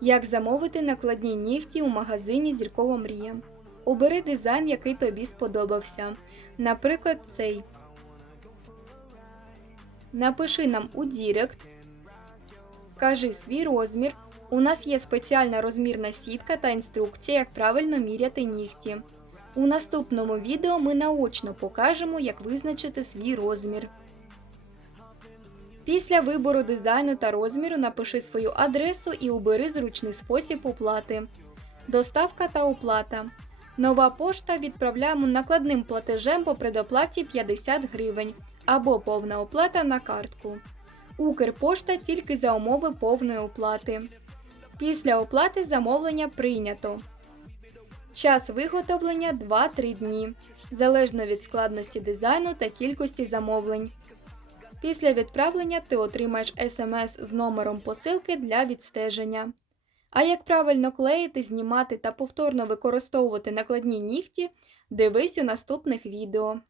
Як замовити накладні нігті у магазині Зіркова мрія. Обери дизайн, який тобі сподобався. Наприклад, цей. Напиши нам у Дірект. Вкажи свій розмір. У нас є спеціальна розмірна сітка та інструкція, як правильно міряти нігті. У наступному відео ми наочно покажемо, як визначити свій розмір. Після вибору дизайну та розміру напиши свою адресу і обери зручний спосіб оплати. Доставка та оплата. Нова пошта відправляємо накладним платежем по предоплаті 50 гривень або повна оплата на картку. Укрпошта тільки за умови повної оплати. Після оплати замовлення прийнято. Час виготовлення 2-3 дні, залежно від складності дизайну та кількості замовлень. Після відправлення ти отримаєш смс з номером посилки для відстеження. А як правильно клеїти, знімати та повторно використовувати накладні нігті, дивись у наступних відео.